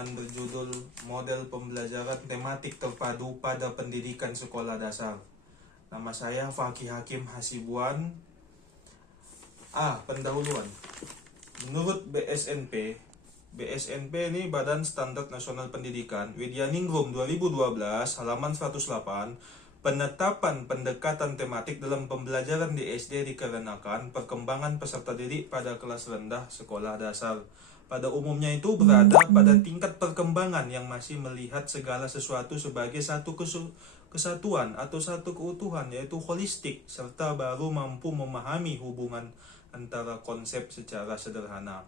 dengan berjudul Model Pembelajaran Tematik Terpadu pada Pendidikan Sekolah Dasar. Nama saya Fakih Hakim Hasibuan. Pendahuluan. Menurut BSNP ini Badan Standar Nasional Pendidikan, Widyaningrum 2012, halaman 108, penetapan pendekatan tematik dalam pembelajaran di SD dikarenakan perkembangan peserta didik pada kelas rendah sekolah dasar. Pada umumnya itu berada pada tingkat perkembangan yang masih melihat segala sesuatu sebagai satu kesatuan atau satu keutuhan, yaitu holistik, serta baru mampu memahami hubungan antara konsep secara sederhana.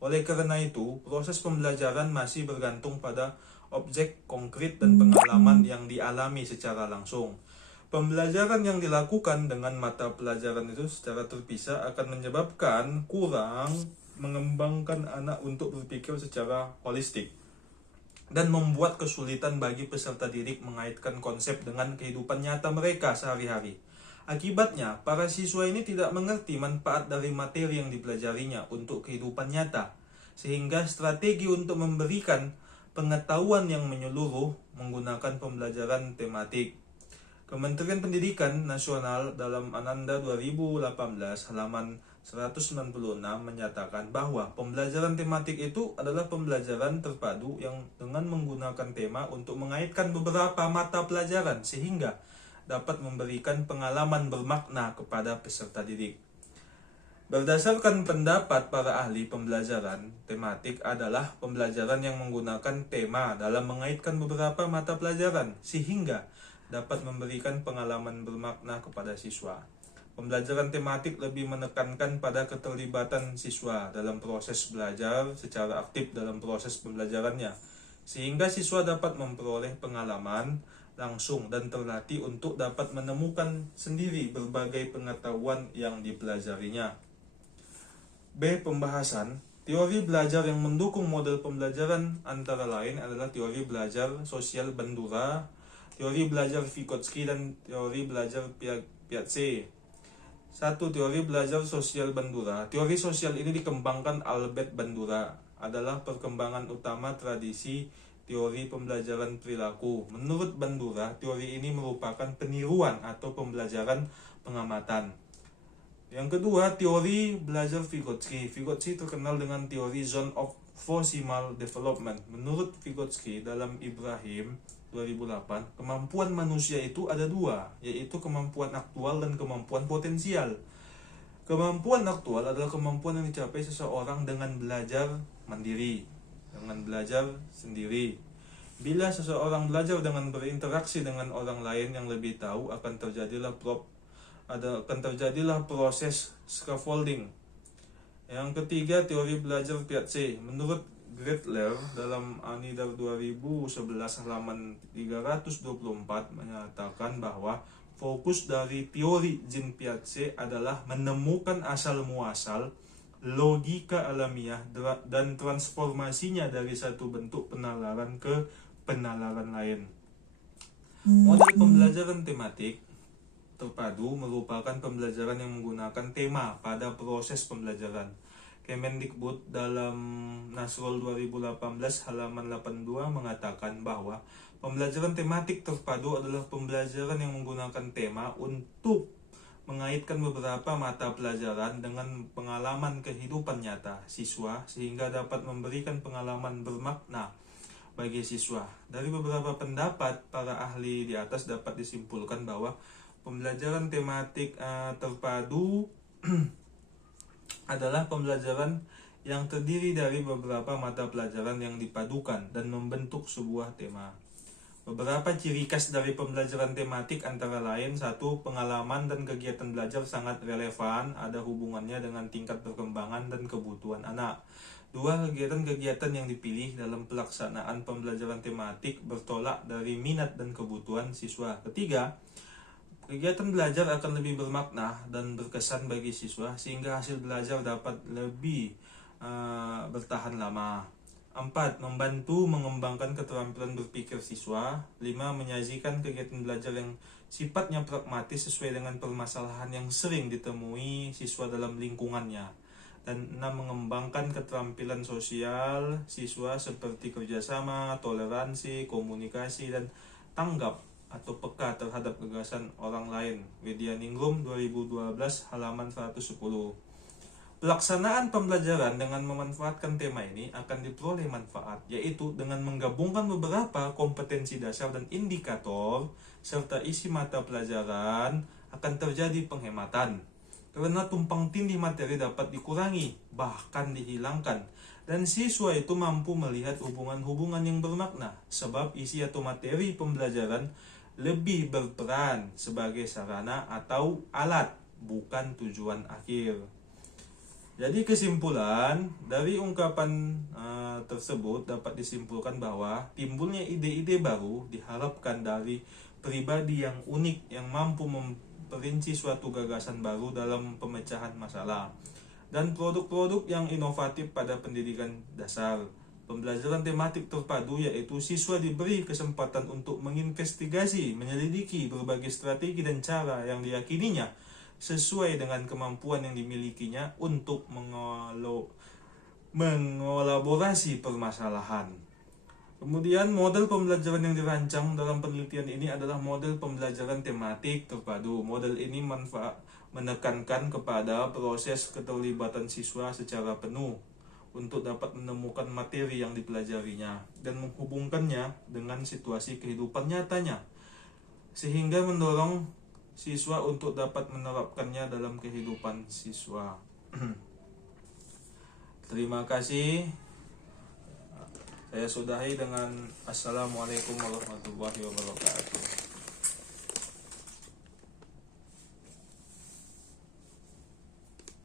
Oleh karena itu, proses pembelajaran masih bergantung pada objek konkret dan pengalaman yang dialami secara langsung. Pembelajaran yang dilakukan dengan mata pelajaran itu secara terpisah akan menyebabkan kurang mengembangkan anak untuk berpikir secara holistik dan membuat kesulitan bagi peserta didik mengaitkan konsep dengan kehidupan nyata mereka sehari-hari. Akibatnya, para siswa ini tidak mengerti manfaat dari materi yang dipelajarinya untuk kehidupan nyata, sehingga strategi untuk memberikan pengetahuan yang menyeluruh menggunakan pembelajaran tematik. Kementerian Pendidikan Nasional dalam Ananda 2018 halaman 196 menyatakan bahwa pembelajaran tematik itu adalah pembelajaran terpadu yang dengan menggunakan tema untuk mengaitkan beberapa mata pelajaran sehingga dapat memberikan pengalaman bermakna kepada peserta didik. Berdasarkan pendapat para ahli, pembelajaran tematik adalah pembelajaran yang menggunakan tema dalam mengaitkan beberapa mata pelajaran sehingga dapat memberikan pengalaman bermakna kepada siswa. Pembelajaran tematik lebih menekankan pada keterlibatan siswa dalam proses belajar secara aktif dalam proses pembelajarannya, sehingga siswa dapat memperoleh pengalaman langsung dan terlatih untuk dapat menemukan sendiri berbagai pengetahuan yang dipelajarinya. Pembahasan. Teori belajar yang mendukung model pembelajaran antara lain adalah teori belajar sosial Bandura, teori belajar Vygotsky, dan teori belajar Piaget. 1. Teori belajar sosial Bandura. Teori sosial ini dikembangkan Albert Bandura, adalah perkembangan utama tradisi teori pembelajaran perilaku. Menurut Bandura, teori ini merupakan peniruan atau pembelajaran pengamatan. Yang kedua, teori belajar Vygotsky. Vygotsky terkenal dengan teori Zone of Proximal Development. Menurut Vygotsky dalam Ibrahim 2008, kemampuan manusia itu ada dua, yaitu kemampuan aktual dan kemampuan potensial. Kemampuan aktual adalah kemampuan yang dicapai seseorang dengan belajar mandiri, dengan belajar sendiri. Bila seseorang belajar dengan berinteraksi dengan orang lain yang lebih tahu, akan terjadilah proses scaffolding. Yang ketiga, teori belajar Piaget. Menurut Gretler dalam Anidar 2011 halaman 324 menyatakan bahwa fokus dari teori Jean Piaget adalah menemukan asal-muasal logika alamiah dan transformasinya dari satu bentuk penalaran ke penalaran lain. Model pembelajaran tematik terpadu merupakan pembelajaran yang menggunakan tema pada proses pembelajaran. Kemendikbud dalam Nasrul 2018 halaman 82 mengatakan bahwa pembelajaran tematik terpadu adalah pembelajaran yang menggunakan tema untuk mengaitkan beberapa mata pelajaran dengan pengalaman kehidupan nyata siswa sehingga dapat memberikan pengalaman bermakna bagi siswa. Dari beberapa pendapat para ahli di atas dapat disimpulkan bahwa pembelajaran tematik terpadu adalah pembelajaran yang terdiri dari beberapa mata pelajaran yang dipadukan dan membentuk sebuah tema. Beberapa ciri khas dari pembelajaran tematik antara lain: 1. Pengalaman dan kegiatan belajar sangat relevan, ada hubungannya dengan tingkat perkembangan dan kebutuhan anak. 2. Kegiatan-kegiatan yang dipilih dalam pelaksanaan pembelajaran tematik bertolak dari minat dan kebutuhan siswa. 3. Kegiatan belajar akan lebih bermakna dan berkesan bagi siswa sehingga hasil belajar dapat lebih bertahan lama. 4. Membantu mengembangkan keterampilan berpikir siswa. 5. Menyajikan kegiatan belajar yang sifatnya pragmatis sesuai dengan permasalahan yang sering ditemui siswa dalam lingkungannya. Dan 6. Mengembangkan keterampilan sosial siswa seperti kerjasama, toleransi, komunikasi, dan tanggap atau peka terhadap gagasan orang lain. Widyaningrum 2012 halaman 110. Pelaksanaan pembelajaran dengan memanfaatkan tema ini akan diperoleh manfaat, yaitu dengan menggabungkan beberapa kompetensi dasar dan indikator serta isi mata pelajaran akan terjadi penghematan. Karena tumpang tindih materi dapat dikurangi, bahkan dihilangkan. Dan siswa itu mampu melihat hubungan-hubungan yang bermakna, sebab isi atau materi pembelajaran lebih berperan sebagai sarana atau alat, bukan tujuan akhir. Jadi kesimpulan dari ungkapan tersebut dapat disimpulkan bahwa timbulnya ide-ide baru diharapkan dari pribadi yang unik yang mampu memperinci suatu gagasan baru dalam pemecahan masalah, dan produk-produk yang inovatif pada pendidikan dasar. Pembelajaran tematik terpadu yaitu siswa diberi kesempatan untuk menginvestigasi, menyelidiki berbagai strategi dan cara yang diyakininya sesuai dengan kemampuan yang dimilikinya untuk mengelaborasi permasalahan. Kemudian model pembelajaran yang dirancang dalam penelitian ini adalah model pembelajaran tematik terpadu. Model ini menekankan kepada proses keterlibatan siswa secara penuh untuk dapat menemukan materi yang dipelajarinya dan menghubungkannya dengan situasi kehidupan nyatanya, sehingga mendorong siswa untuk dapat menerapkannya dalam kehidupan siswa. Terima kasih. Saya sudahi dengan Assalamualaikum warahmatullahi wabarakatuh.